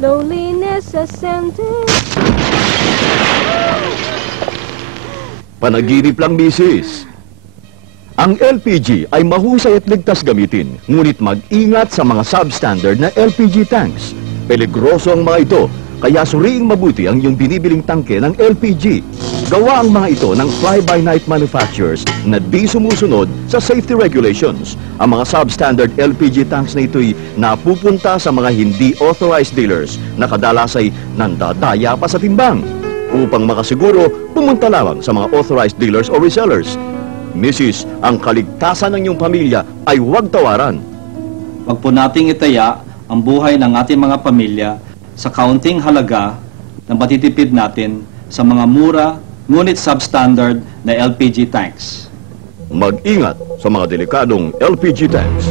Loneliness ascending. Panaginip lang, misis. Ang LPG ay mahusay at ligtas gamitin, ngunit mag-ingat sa mga substandard na LPG tanks. Peligroso ang mga ito, kaya suriing mabuti ang iyong binibiling tangke ng LPG. Gawa ang mga ito ng fly-by-night manufacturers na di sumusunod sa safety regulations. Ang mga substandard LPG tanks na ito'y napupunta sa mga hindi authorized dealers na kadalas ay nandadaya pa sa timbang. Upang makasiguro, pumunta lamang sa mga authorized dealers o resellers. Mrs., ang kaligtasan ng iyong pamilya ay huwag tawaran. Huwag po nating itaya ang buhay ng ating mga pamilya sa kaunting halaga na matitipid natin sa mga mura ngunit substandard na LPG tanks. Mag-ingat sa mga delikadong LPG tanks.